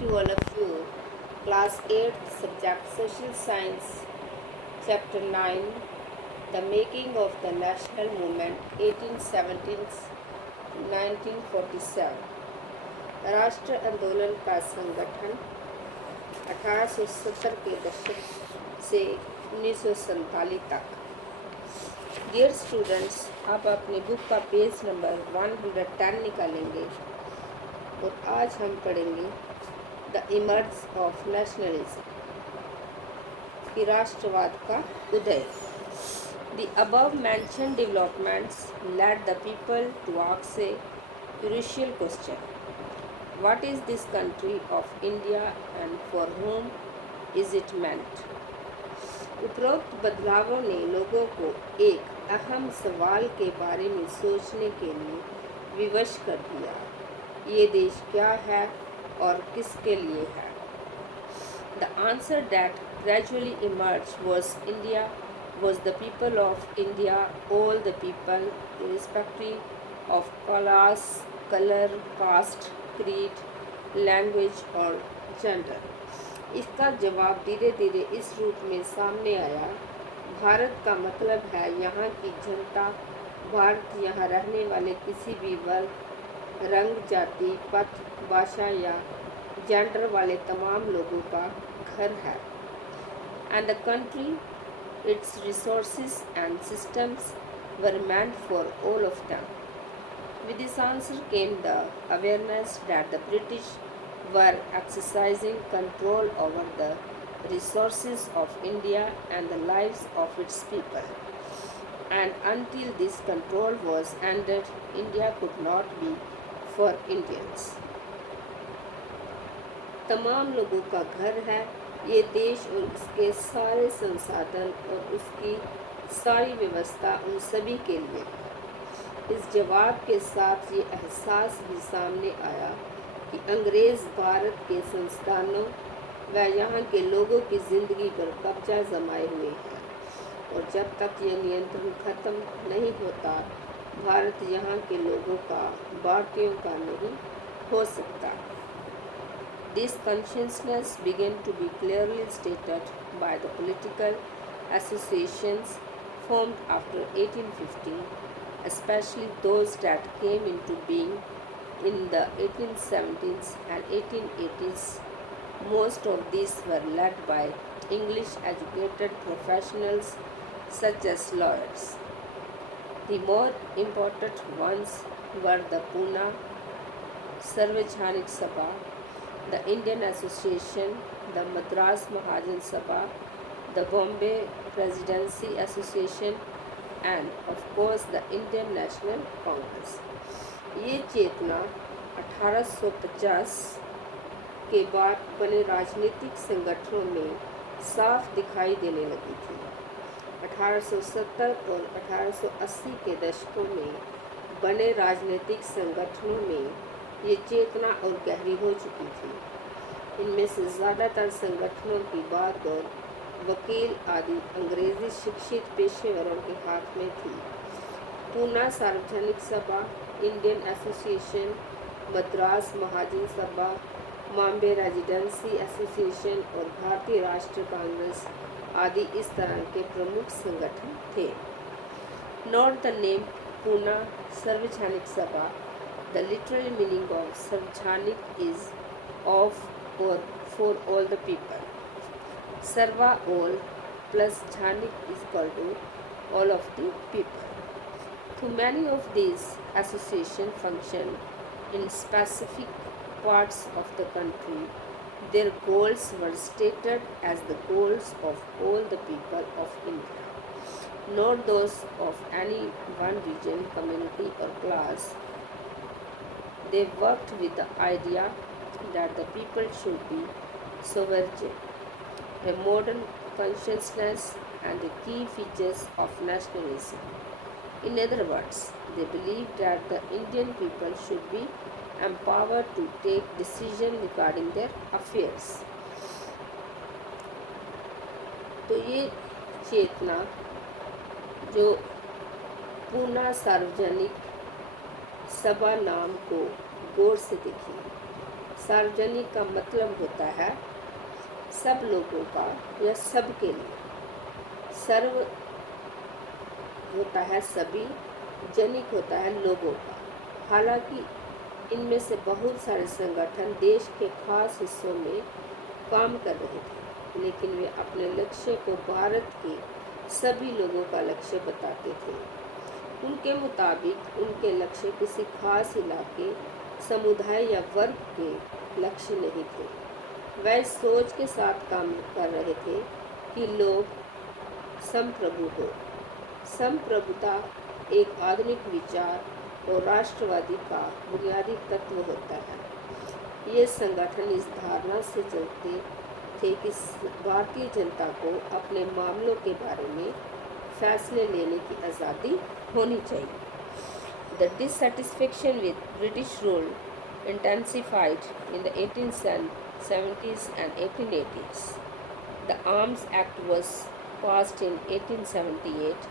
to all of you. Class 8, subject Social Science, Chapter 9, The Making of the National Movement 1817-1947। राष्ट्र आंदोलन का संगठन 1870 के दशक से 1947 तक। डियर स्टूडेंट्स, आप अपनी बुक का पेज नंबर 110 निकालेंगे और आज हम पढ़ेंगे द इमर्ज ऑफ नेशनलिज्म कि राष्ट्रवाद का उदय। The above mentioned developments led the people to ask a crucial question, what is this country of India and for whom is it meant. उपरोक्त बदलावों ने लोगों को एक अहम सवाल के बारे में सोचने के लिए विवश कर दिया, ये देश क्या है और किसके लिए है। The answer that gradually emerged was India was the people of India, all the people, irrespective of class, color, caste, creed, language और gender। इसका जवाब धीरे धीरे इस रूप में सामने आया, भारत का मतलब है यहाँ की जनता, भारत यहाँ रहने वाले किसी भी वर्ग, रंग, जाति, पथ, भाषा या जेंडर वाले तमाम लोगों का घर है। And the country, it's resources and systems were meant for all of them. With this answer came the awareness that the British were exercising control over the resources of India and the lives of its people. And until this control was ended, India could not be for Indians. तमाम लोगों का घर है ये देश और उसके सारे संसाधन और उसकी सारी व्यवस्था उन सभी के लिए। इस जवाब के साथ ये एहसास भी सामने आया कि अंग्रेज़ भारत के संस्थानों व यहाँ के लोगों की ज़िंदगी पर कब्जा जमाए हुए हैं और जब तक यह नियंत्रण खत्म नहीं होता, भारत यहाँ के लोगों का, भारतीयों का नहीं हो सकता। This consciousness began to be clearly stated by the political associations formed after 1850, especially those that came into being in the 1870s and 1880s. Most of these were led by English-educated professionals such as lawyers. The more important ones were the Pune Sarvajhanik Sabha, the Indian Association, the Madras Mahajan Sabha, the Bombay Presidency Association, and of course the Indian National Congress. ये चेतना 1850 के बाद बने राजनीतिक संगठनों में साफ दिखाई देने लगी थी। 1870 और 1880 के दशकों में बने राजनीतिक संगठनों में ये चेतना और गहरी हो चुकी थी। इनमें से ज़्यादातर संगठनों की बात और वकील आदि अंग्रेज़ी शिक्षित पेशेवरों के हाथ में थी। पूना सार्वजनिक सभा, इंडियन एसोसिएशन, मद्रास महाजन सभा, बॉम्बे रेजिडेंसी एसोसिएशन और भारतीय राष्ट्रीय कांग्रेस आदि इस तरह के प्रमुख संगठन थे। नोट द नेम पूना सार्वजनिक सभा। The literal meaning of Sarvajhanik is of or for all the people. Sarva all plus Jhanik is equal to all of the people. Through many of these associations function in specific parts of the country, their goals were stated as the goals of all the people of India, not those of any one region, community or class. They worked with the idea that the people should be sovereign, a modern consciousness and the key features of nationalism. In other words, they believed that the Indian people should be empowered to take decisions regarding their affairs. तो ये चेतना जो पूना सार्वजनिक सभा नाम को गौर से देखी। सार्वजनिक का मतलब होता है सब लोगों का या सबके लिए। सर्व होता है सभी, जनिक होता है लोगों का। हालांकि इनमें से बहुत सारे संगठन देश के खास हिस्सों में काम कर रहे थे, लेकिन वे अपने लक्ष्य को भारत के सभी लोगों का लक्ष्य बताते थे। उनके मुताबिक उनके लक्ष्य किसी खास इलाके, समुदाय या वर्ग के लक्ष्य नहीं थे। वह इस सोच के साथ काम कर रहे थे कि लोग संप्रभु हो। संप्रभुता एक आधुनिक विचार और राष्ट्रवादी का बुनियादी तत्व होता है। ये संगठन इस धारणा से चलते थे कि भारतीय जनता को अपने मामलों के बारे में फैसले लेने की आज़ादी होनी चाहिए। The dissatisfaction with British rule intensified in the 1870s and 1880s. The Arms Act was passed in 1878,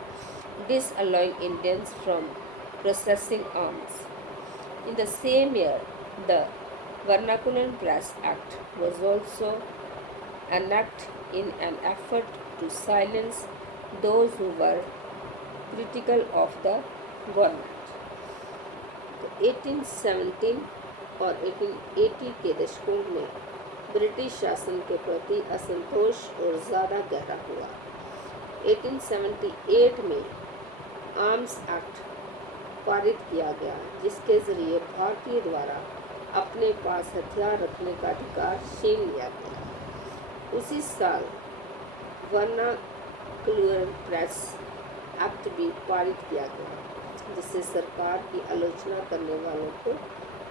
disallowing Indians from possessing arms. In the same year, the Vernacular Press Act was also enacted in an effort to silence those who were critical of the government. 1817 और 1880 के दशकों में British शासन के प्रति असंतोष और ज़्यादा गहरा हुआ। 1878 में आर्म्स एक्ट पारित किया गया, जिसके ज़रिए भारतीय द्वारा अपने पास हथियार रखने का अधिकार छीन लिया गया। उसी साल वर्नाक्युलर प्रेस एक्ट भी पारित किया गया, जिससे सरकार की आलोचना करने वालों को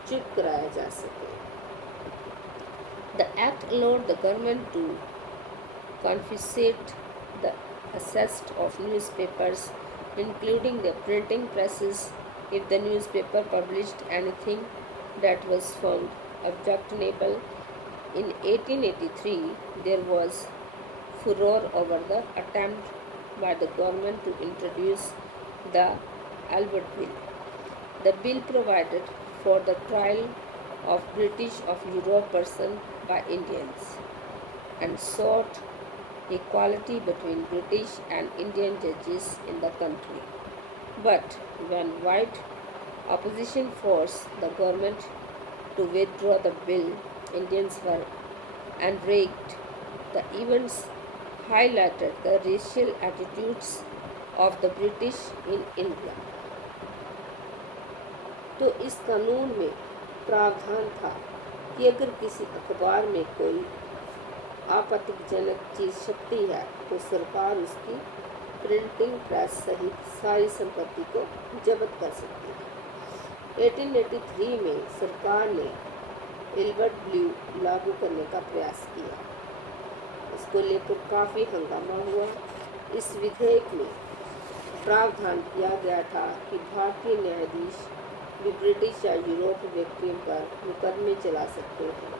चुप कराया जा सके। The act allowed the government to confiscate the assets of newspapers, including the printing presses, if the newspaper published anything that was found objectionable. In 1883, there was furor over the attempt by the government to introduce the Albert Bill. The bill provided for the trial of British of Europe person by Indians and sought equality between British and Indian judges in the country. But when white opposition forced the government to withdraw the bill, Indians were enraged. The events highlighted the racial attitudes of the British in India. तो इस कानून में प्रावधान था कि अगर किसी अखबार में कोई आपत्तिजनक चीज़ छपती है तो सरकार उसकी प्रिंटिंग प्रेस सहित सारी संपत्ति को जब्त कर सकती है। 1883 में सरकार ने एल्बर्ट बिल लागू करने का प्रयास किया। इसको लेकर काफ़ी हंगामा हुआ। इस विधेयक में प्रावधान किया गया था कि भारतीय न्यायाधीश भी ब्रिटिश या यूरोप व्यक्तियों पर मुकदमे चला सकते हैं,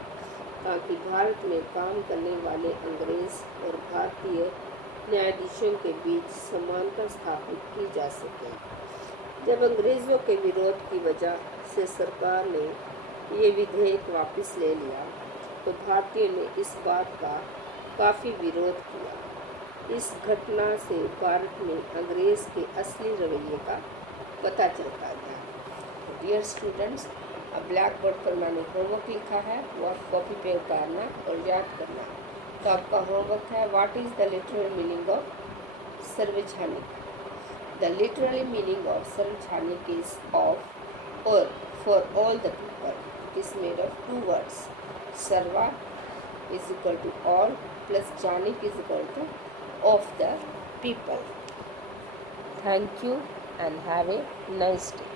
ताकि भारत में काम करने वाले अंग्रेज और भारतीय न्यायाधीशों के बीच समानता स्थापित की जा सके। जब अंग्रेज़ों के विरोध की वजह से सरकार ने ये विधेयक वापस ले लिया, तो भारतीयों ने इस बात का काफ़ी विरोध किया। इस घटना से भारत में अंग्रेज़ के असली रवैये का पता चलता गया। डियर स्टूडेंट्स, अब ब्लैक बोर्ड पर मैंने होमवर्क लिखा है, वो आप कॉपी पे उतारना और याद करना। तो आपका होमवर्क है, what is the literal meaning of सर्वजनिक। द लिटरल मीनिंग ऑफ सर्वजनिक इज ऑफ और for all the people. It is made of two words, सर्वा is equal to all plus जानिक is equal to of the people. Thank you and have a nice day.